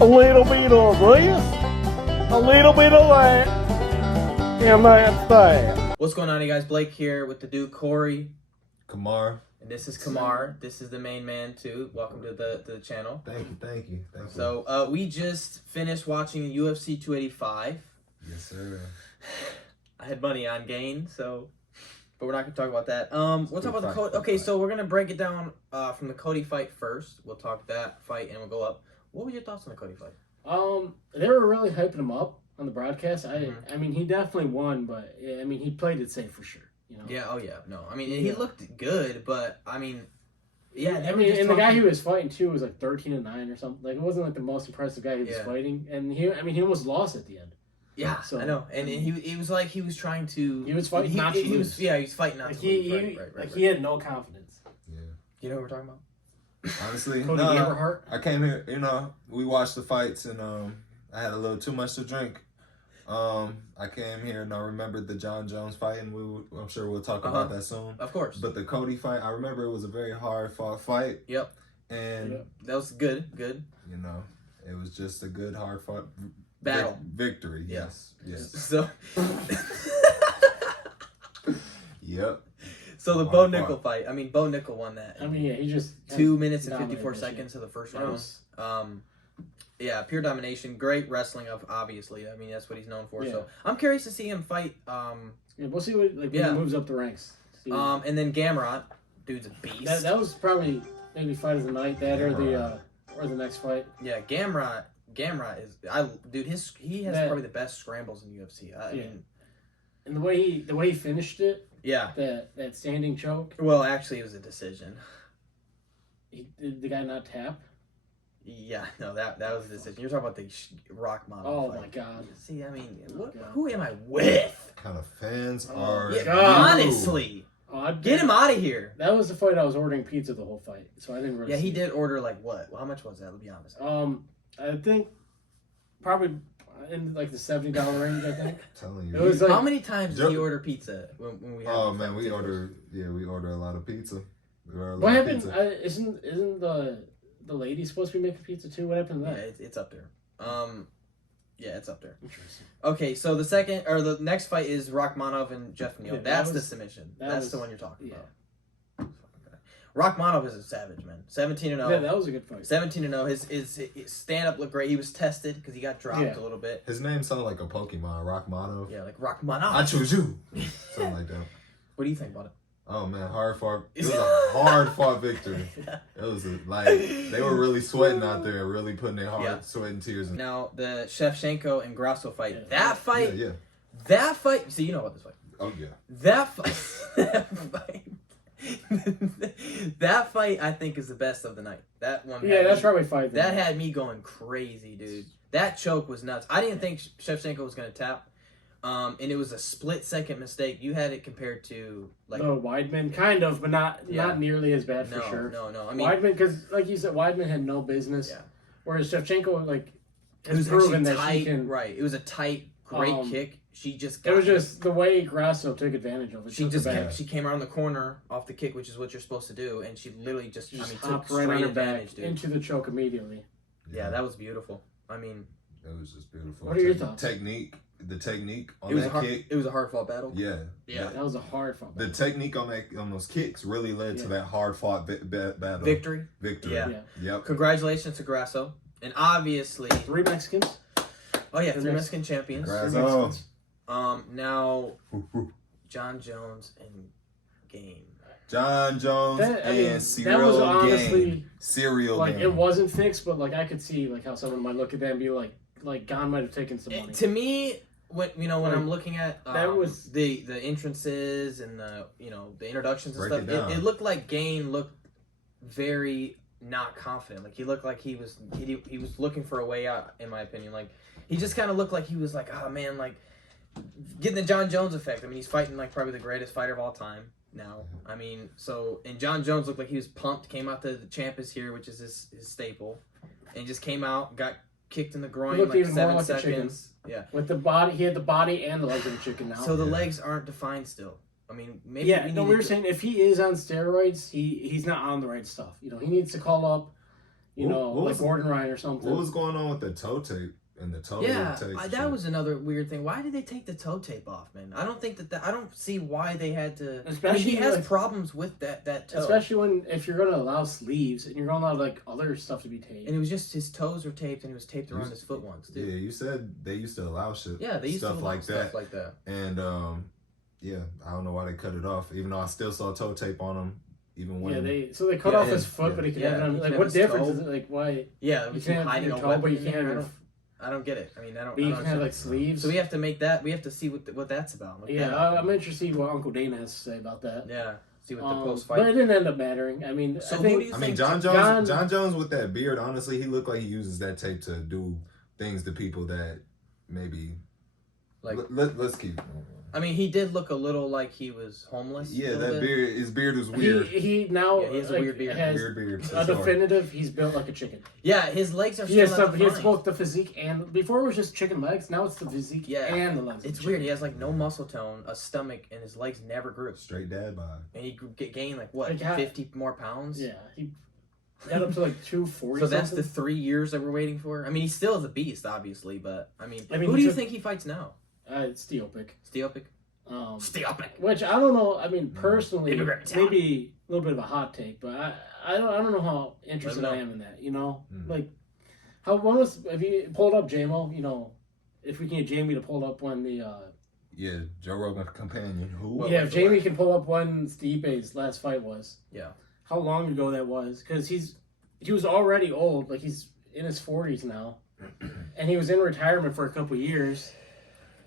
A little bit of this, a little bit of that, and that's that. What's going on, you guys? Blake here with the dude Corey. Kamar. And this is Kamar. This is the main man too. Welcome to the channel. Thank you. So we just finished watching UFC 285. Yes, sir. I had money on Gain, but we're not gonna talk about that. We'll talk about the Cody. Okay, so we're gonna break it down from the Cody fight first. We'll talk that fight and we'll go up. What were your thoughts on the Cody fight? They were really hyping him up on the broadcast. I mean, he definitely won, but I mean, he played it safe for sure. You know? Yeah. Oh yeah. No. I mean, he looked good, but I mean, yeah. I mean, and the guy he was fighting too was like 13-9 or something. Like, it wasn't like the most impressive guy he was fighting, and he almost lost at the end. Yeah, so, I know, and he was like he was trying to. He was fighting not to lose. He was fighting not to lose. Right. He had no confidence. Yeah. You know what we're talking about? Honestly, Cody no. I came here, we watched the fights, and I had a little too much to drink. I came here and I remembered the John Jones fight, and I'm sure we'll talk about that soon. Of course. But the Cody fight, I remember it was a very hard fought fight. Yep. And that was good. You know, it was just a good hard fought battle. Victory. Yeah. Yes. So. Yep. So the Bo Nickel fight. I mean, Bo Nickel won that. I mean, yeah, he just 2 minutes and 54 seconds of the first round. Yeah, pure domination. Great wrestling, obviously. I mean, that's what he's known for. Yeah. So I'm curious to see him fight. Yeah, we'll see what when he moves up the ranks. And then Gamrot, dude's a beast. That was probably maybe fight of the night. That or the next fight. Yeah, Gamrot is he has probably the best scrambles in UFC. I mean, and the way he finished it. Yeah. That standing choke. Well, actually, it was a decision. Did the guy not tap? Yeah, no, that was a decision. You're talking about the Rock Model Oh, fight. my God. See, I mean, who am I with? What kind of fans are you? Honestly. Get him out of here. That was the fight I was ordering pizza the whole fight, so I didn't really he did order, like, what? Well, how much was that? Let's be honest. I think probably in like the $70 range, I think. I'm telling you. It was like, how many times did you order pizza when we had we order a lot of pizza. What happened? Isn't the lady supposed to be making pizza too? What happened to that? Yeah, it's up there. Yeah, it's up there. Interesting. Okay, so the next fight is Rachmanov and Jeff Neal. That's the submission. That's the one you're talking about. Rachmanov is a savage, man. 17-0. Yeah, that was a good fight. 17-0. His stand up looked great. He was tested because he got dropped a little bit. His name sounded like a Pokemon, Rachmanov. Yeah, like Rachmanov. I choose you. Something like that. What do you think about it? Oh man, hard fought. It was a hard fought victory. It was they were really sweating out there, really putting their heart, sweat, and tears in. Now the Shevchenko and Grasso fight. Yeah. That fight. Yeah. That fight. See, you know about this fight. Oh yeah. That fight. That fight, I think, is the best of the night. That one. Yeah, that's probably fight. That had me going crazy, dude. That choke was nuts. I didn't think Shevchenko was gonna tap. And it was a split-second mistake. You had it compared to like Weidman, kind of, but not nearly as bad for sure. No. I mean, Weidman, because like you said, Weidman had no business. Yeah. Whereas Shevchenko, like, has proven that tight, she can. Right. It was a tight, great kick. She just. It was just the way Grasso took advantage of it. She came around the corner off the kick, which is what you're supposed to do, and she literally just took right on her back into the choke immediately. Yeah, that was beautiful. I mean, it was just beautiful. What are your thoughts? The technique on kick. It was a hard fought battle. Yeah. That was a hard fought battle. The technique on those kicks really led to that hard fought battle. Victory. Yeah. Yep. Congratulations to Grasso. And obviously 3 Mexicans. Oh yeah, 3 Mexican champions. Grasso. Now John Jones and Game. John Jones and Serial that was honestly Serial like Game. It wasn't fixed, but like I could see like how someone might look at that and be like Gon might have taken some money. To me, when I'm looking at that was the entrances and the introductions and stuff, it looked like Gain looked very not confident. Like he looked like he was looking for a way out, in my opinion. Like he just kind of looked like he was like, oh man, like getting the John Jones effect. I mean, he's fighting like probably the greatest fighter of all time now. I mean, and John Jones looked like he was pumped. Came out to the champ is here, which is his staple, and just came out, got kicked in the groin like 7 seconds. Yeah. With the body, he had the body and the legs of a chicken now. So the legs aren't defined still. I mean, maybe. Yeah, we were saying if he is on steroids, he's not on the right stuff. He needs to call up, You know, like Gordon Ryan or something. What was going on with the toe tape and the toe tape? That was another weird thing. Why did they take the toe tape off, man? I don't think that I don't see why they had to. Especially he has problems with that toe. Especially if you're gonna allow sleeves and you're gonna allow like other stuff to be taped. And it was just his toes were taped and it was taped around his foot once, too. Yeah, you said they used to allow shit. Yeah, they used to allow stuff like that. And yeah, I don't know why they cut it off. Even though I still saw toe tape on him. Even when they cut off his foot, but he can have it on. Like, what difference is it? Like, why? Yeah, you can't have your toe, but you can't have your. I don't get it. I mean, I don't. But you can have like sleeves. So we have to make that. We have to see what that's about. Like, I'm interested to see what Uncle Dana has to say about that. Yeah, see what the post fight. But it didn't end up mattering. I mean, so I mean, John Jones with that beard. Honestly, he looked like he uses that tape to do things to people that maybe. Like, let's keep. I mean, he did look a little like he was homeless. Yeah, that beard. His beard was weird. He now he has a weird beard. Weird beard. A definitive. He's built like a chicken. Yeah, his legs are. He has both the physique and before it was just chicken legs. Now it's the physique and the legs. It's weird. He has like no muscle tone, a stomach, and his legs never grew. Straight dad bod. And he gained like what, 50 more pounds? Yeah, he got up to like 240. So that's the 3 years that we're waiting for. I mean, he's still the beast, obviously, but I mean who do you think he fights now? It's Steopic. Which I don't know. I mean, personally, maybe a little bit of a hot take, but I don't know how interested I am in that. You know, like if you pulled up JMO, you know, if we can get Jamie to pull up when the Joe Rogan companion. If Jamie can pull up when Stipe's last fight was. Yeah. How long ago that was? Because he was already old. Like he's in his 40s now, and he was in retirement for a couple years.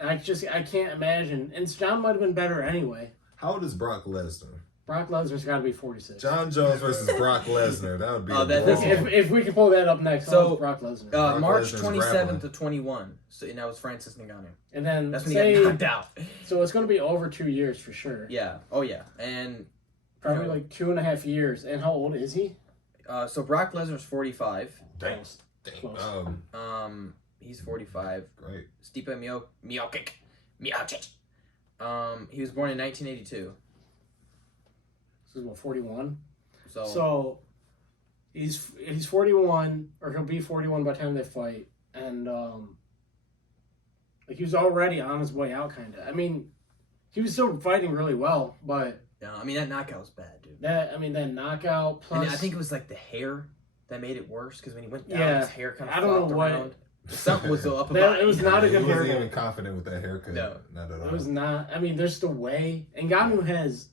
And I can't imagine. And John might have been better anyway. How old is Brock Lesnar? Brock Lesnar's got to be 46. John Jones versus Brock Lesnar. That would be if we can pull that up next. So Brock Lesnar. March 27th to 21. So, and that was Francis Ngannou. And then that's when he got knocked out. So it's going to be over 2 years for sure. Yeah. Oh yeah. And probably like 2.5 years. And how old is he? So Brock Lesnar's 45. Dang. He's 45. Great. Stipe Miocic. He was born in 1982. So he's 41. So he's 41, or he'll be 41 by the time they fight, and like he was already on his way out, kind of. I mean, he was still fighting really well, but yeah, I mean that knockout was bad, dude. That knockout plus, and I think it was like the hair that made it worse because when he went down, his hair kind of flopped around. Something was up about it. It was not a good haircut. He wasn't even confident with that haircut. No. Not at all. It was not. I mean, there's the way. Ngannou has,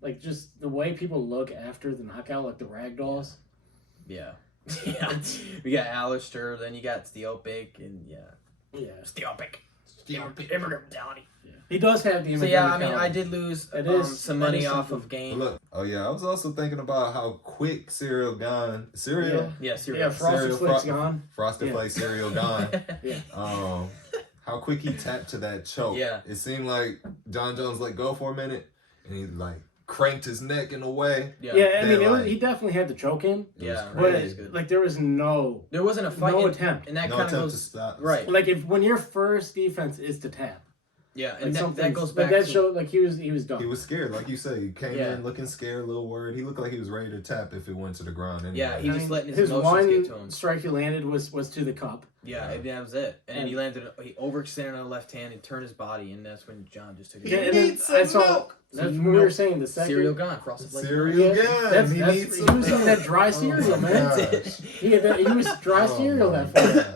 like, just the way people look after the knockout, like the ragdolls. Yeah. Yeah. We got Alistair, then you got Steopic, and Steopic. Immigrant mentality. Yeah. He does have the immigrant mentality. I mean, I did lose some money off of game. Look, I was also thinking about how quick cereal gone. Cereal? Yeah, cereal. Yeah, Frosted Flakes gone. Frosted Flakes cereal gone. Yeah. How quick he tapped to that choke. Yeah. It seemed like John Jones let go for a minute, and he like cranked his neck in a way. Yeah, I mean, he definitely had the choke in. Yeah, but like there wasn't a fight, no attempt, and that no kind of attempt goes to stop. Right. Like when your first defense is to tap. Yeah, like and that goes back. That showed like he was done. He was scared, like you said. He came in looking scared, a little worried. He looked like he was ready to tap if it went to the ground. Anyway. Yeah, he was letting his emotions get to him. Strike he landed was to the cup. Yeah, that was it. And then he landed. He overextended on the left hand and turned his body, and that's when John just took it. Yeah, and that's what we were saying. The second cereal gone, Frosted Flakes. Cereal gone. He was eating that dry cereal, man. He was dry cereal that fight.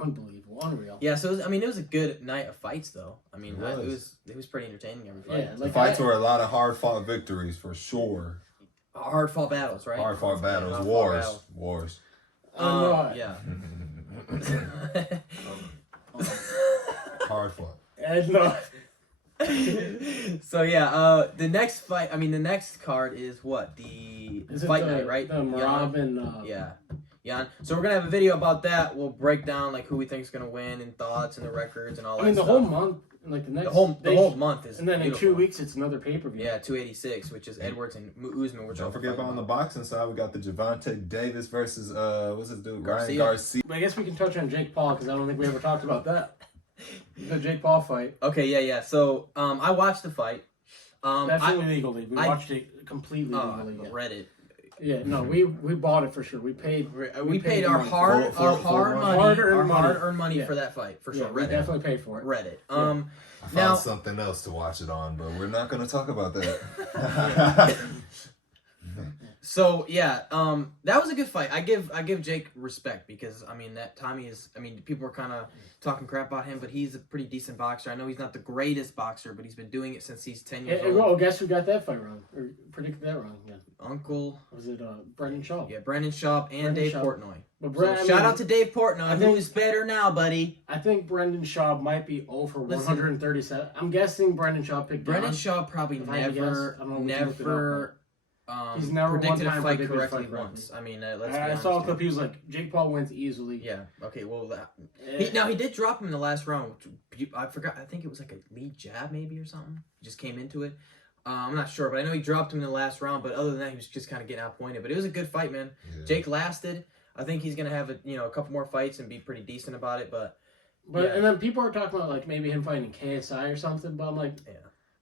Unbelievable. Unreal. Yeah, so it was a good night of fights, though. I mean, it was pretty entertaining every fight. Yeah, the fights were a lot of hard fought victories for sure. Hard fought battles, right? Hard fought battles, wars. Yeah. Hard fought. So the next card is what the fight night, right? The Marab and Yeah. So we're gonna have a video about that. We'll break down like who we think is gonna win and thoughts and the records and all that. I mean, stuff. the whole month, like the whole month is. And then beautiful. in 2 weeks, it's another pay-per-view. Yeah, 286, which is Edwards and Usman. Which don't forget about on the boxing side, we got the Gervonta Davis versus what's his dude, Garcia. Ryan Garcia. I guess we can touch on Jake Paul because I don't think we ever talked about that. The Jake Paul fight. Okay, yeah. So I watched the fight. That's illegally. We watched it completely illegally. Reddit. Yeah, no, we bought it for sure. We paid our hard-earned money Yeah. for that fight for sure. We definitely paid for it. Reddit. I found Now something else to watch it on, but we're not going to talk about that. So yeah, that was a good fight. I give Jake respect because I mean that Tommy is. I mean people were kind of talking crap about him, but he's a pretty decent boxer. I know he's not the greatest boxer, but he's been doing it since he's 10 years old. Oh, guess who got that fight wrong? Or predicted that wrong? Yeah. Uncle. Was it Brendan Schaub? Yeah, Brendan Schaub and Dave Portnoy. But Shout out to Dave Portnoy. Who's better now, buddy? I think Brendan Schaub might be 0 for 137. I'm guessing Brendan Schaub picked Brendan Schaub probably never he's never predicted a fight predicted correctly once. I mean, let's be I honest saw a here. clip. He was like, Jake Paul wins easily. Yeah. Okay. Well, he did drop him in the last round. I forgot. I think it was like a lead jab, maybe or something. He just came into it. I'm not sure, but I know he dropped him in the last round. But other than that, he was just kind of getting outpointed. But it was a good fight, man. Yeah. Jake lasted. I think he's gonna have a couple more fights and be pretty decent about it. But yeah. And then people are talking about like maybe him fighting KSI or something. But I'm like, yeah.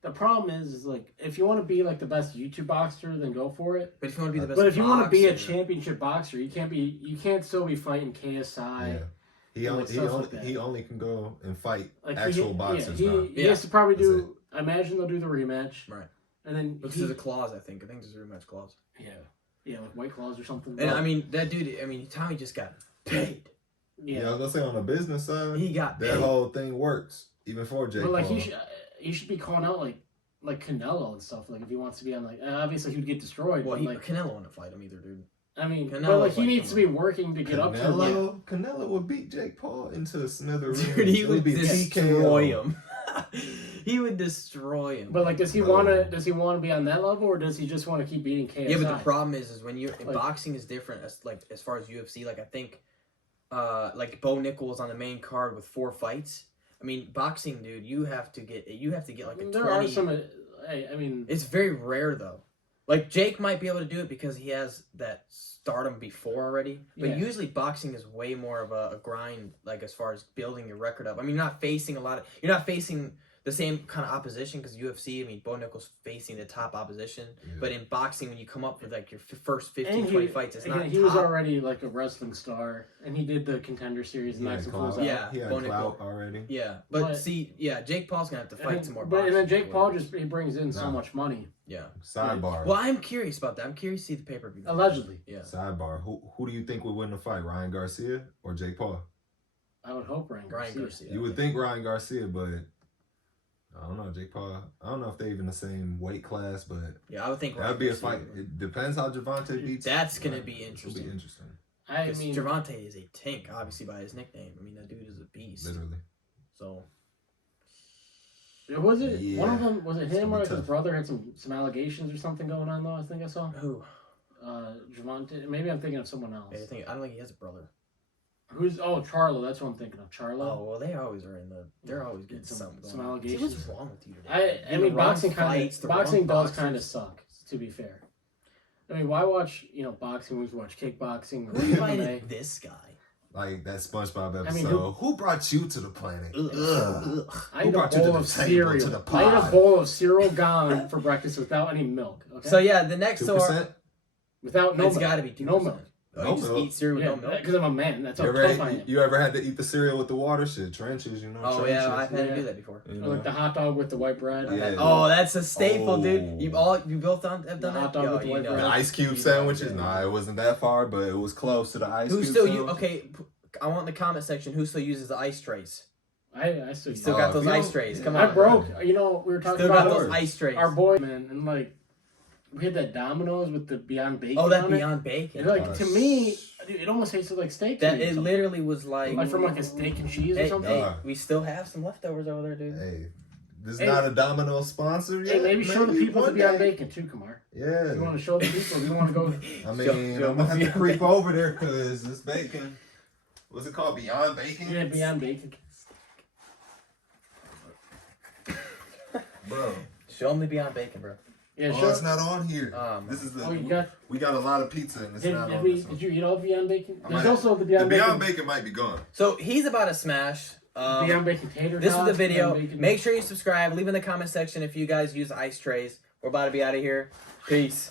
The problem is like if you want to be like the best YouTube boxer, then go for it. But if you want to be the best, but if you want to be a championship boxer, you can't still be fighting KSI. Yeah. He only can go and fight like actual boxers. He has to probably do. I imagine they'll do the rematch. Right. And then there's a clause. I think there's a rematch clause. Yeah, like White Claws or something. And I mean that dude. I mean Tommy just got paid. Yeah, I was gonna say on the business side, he got that paid. whole thing works even for Jake Paul. But like he should be calling out like Canelo and stuff. Like if he wants to be on obviously he would get destroyed. Well, but Canelo wouldn't fight him either, dude. I mean, Canelo, but like he needs to be working to get up to him. Canelo would beat Jake Paul into smithereens. Dude, he would destroy him. He would destroy him. But like, does he want to be on that level, or does he just want to keep beating KSI? Yeah, but the problem is when you're boxing is different. As far as UFC, like I think, like Bo Nickel is on the main card with 4 fights. I mean, boxing, dude, you have to get like a 20. There are some. I mean, it's very rare though. Like Jake might be able to do it because he has that stardom before already. But usually boxing is way more of a grind, like as far as building your record up. I mean, you're not facing the same kind of opposition because UFC, I mean, Bo Nickel's facing the top opposition. Yeah. But in boxing, when you come up with like your first 15, 20 fights, it's not he was already like a wrestling star, and he did the Contender Series and knocked some fools out. Yeah, he had clout already. Yeah, but see, Jake Paul's going to have to fight some more boxing. And then Jake Paul he brings in so much money. Yeah. Sidebar. Well, I'm curious about that. I'm curious to see the pay-per-view. Allegedly. Yeah. Sidebar. Who do you think would win the fight, Ryan Garcia or Jake Paul? I would hope Ryan Garcia. You would think Ryan Garcia, but I don't know, Jake Paul. I don't know if they're even the same weight class, but yeah, I would think that'd be a fight. It depends how Javante beats. That's gonna be interesting. It'll be interesting. I mean, Javante is a tank, obviously by his nickname. I mean, that dude is a beast. Literally. So. Was it one of them? Was it him or his brother had some allegations or something going on though? I think I saw. Who? Javante. Maybe I'm thinking of someone else. I don't think he has a brother. Charlo? That's what I'm thinking of. Charlo. Oh well, they always are they're always getting some allegations. See, what's wrong with you today? I mean, boxing does kind of suck. To be fair, I mean, why watch boxing movies? Watch kickboxing or Who invited this guy? Like that SpongeBob episode. Who brought you to the planet? I ate a bowl of cereal. I ate a bowl of cereal gone for breakfast without any milk. Okay? So yeah, the next 2%? Without no milk. It's got to be 2%. No milk. You just eat cereal with no milk? Because I'm a man. That's how tough I am. You ever had to eat the cereal with the water? Shit, trenches, Oh, trenches. yeah, I've had to do that before. Like the hot dog with the white bread. Yeah. Oh, that's a staple, dude. You both have done that? Hot dog with the white bread. The ice cube sandwiches? Nah, it wasn't that far, but it was close to the ice cube sandwich. Okay, I want in the comment section who still uses the ice trays. I still got those ice trays. Come on. I broke. We were talking about those ice trays. Our boy, man, and like we had that Domino's with the Beyond Bacon. Oh, that Beyond Bacon. And like to me, dude, it almost tasted like steak. That it literally was like from like a steak and cheese or something. Hey, we still have some leftovers over there, dude. Hey, this is not a Domino's sponsor yet. Hey, maybe show the people the Beyond Bacon too, Kamar. Yeah. You want to show the people? You want to go? I mean, I'm gonna have to creep over there because this bacon. What's it called? Beyond Bacon? Yeah, Beyond Bacon. Bro. Show them the Beyond Bacon, bro. Yeah, it's not on here. This is the. We got a lot of pizza and it's not on this one. Did you eat all Beyond Bacon? There's also the Beyond Bacon. The Beyond Bacon might be gone. So he's about to smash. Beyond Bacon tater This tots, is the video. Make sure you subscribe. Leave in the comment section if you guys use ice trays. We're about to be out of here. Peace.